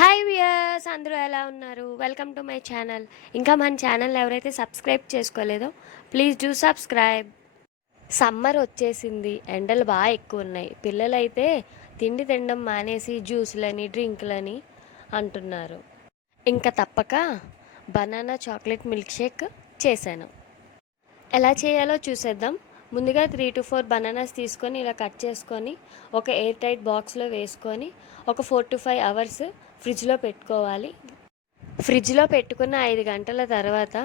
Hi viewers, అందరూ ఎలా ఉన్నారు? Welcome to my channel. ఇంకా మన ఛానల్ ఎవరైతే సబ్స్క్రైబ్ చేసుకోలేదో ప్లీజ్ డూ సబ్స్క్రైబ్. సమ్మర్ వచ్చేసింది, ఎండలు బాగా ఎక్కువ ఉన్నాయి. పిల్లలైతే తిండి తినడం మానేసి జ్యూస్లని డ్రింక్లని అంటున్నారు. ఇంకా తప్పక బనానా చాక్లెట్ మిల్క్ షేక్ చేశాను. ఎలా చేయాలో చూసేద్దాం. ముందుగా 3 to 4 బనానాస్ తీసుకొని ఇలా కట్ చేసుకొని ఒక ఎయిర్ టైట్ బాక్స్లో వేసుకొని ఒక 4 to 5 అవర్స్ ఫ్రిడ్జ్లో పెట్టుకోవాలి. ఫ్రిడ్జ్లో పెట్టుకున్న 5 గంటల తర్వాత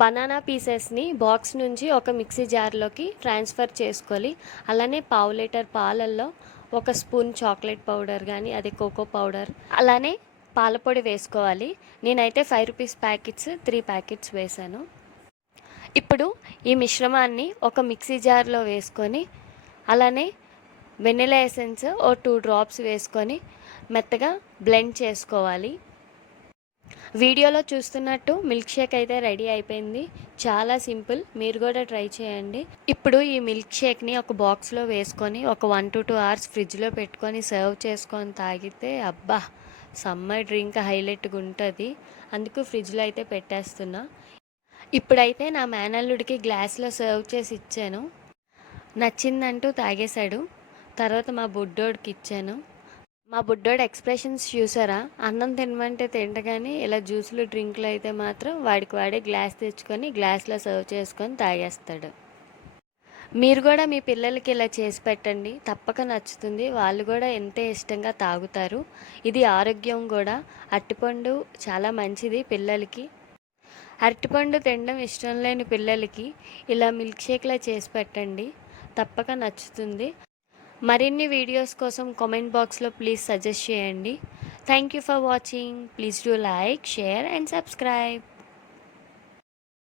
బనానా పీసెస్ని బాక్స్ నుంచి ఒక మిక్సీ జార్లోకి ట్రాన్స్ఫర్ చేసుకోవాలి. అలానే పావు లీటర్ పాలల్లో 1 స్పూన్ చాక్లెట్ పౌడర్ కానీ అది కోకో పౌడర్, అలానే పాలపొడి వేసుకోవాలి. నేనైతే 5 రూపీస్ ప్యాకెట్స్ 3 ప్యాకెట్స్ వేశాను. ఇప్పుడు ఈ మిశ్రమాన్ని ఒక మిక్సీ జార్లో వేసుకొని అలానే వెనిలా ఎసెన్స్ 2 డ్రాప్స్ వేసుకొని మెత్తగా బ్లెండ్ చేసుకోవాలి. వీడియోలో చూస్తున్నట్టు మిల్క్ షేక్ అయితే రెడీ అయిపోయింది. చాలా సింపుల్, మీరు కూడా ట్రై చేయండి. ఇప్పుడు ఈ మిల్క్ షేక్ని ఒక బాక్స్లో వేసుకొని ఒక 1 to 2 అవర్స్ ఫ్రిడ్జ్లో పెట్టుకొని సర్వ్ చేసుకొని తాగితే అబ్బా, సమ్మర్ డ్రింక్ హైలైట్గా ఉంటుంది. అందుకు ఫ్రిడ్జ్లో అయితే పెట్టేస్తున్నా. ఇప్పుడైతే నా మేనల్లుడికి గ్లాస్లో సర్వ్ చేసి ఇచ్చాను. నచ్చిందంటూ తాగేశాడు. తర్వాత మా బుడ్డోడికి ఇచ్చాను. మా బుడ్డోడు ఎక్స్ప్రెషన్స్ చూసారా? అన్నం తినమంటే తింటగాని ఇలా జ్యూసులు డ్రింకులు అయితే మాత్రం వాడికి వాడే గ్లాస్ తెచ్చుకొని గ్లాస్లో సర్వ్ చేసుకొని తాగేస్తాడు. మీరు కూడా మీ పిల్లలకి ఇలా చేసి పెట్టండి, తప్పక నచ్చుతుంది. వాళ్ళు కూడా ఎంతో ఇష్టంగా తాగుతారు. ఇది ఆరోగ్యం కూడా. అరటిపండు చాలా మంచిది పిల్లలకి. అరటిపండు తినడం ఇష్టం లేని పిల్లలకి ఇలా మిల్క్ షేక్లా చేసి పెట్టండి, తప్పక నచ్చుతుంది. మరిన్ని వీడియోస్ కోసం కామెంట్ బాక్స్లో ప్లీజ్ సజెస్ట్ చేయండి. Thank you for watching. Please do like, share and subscribe.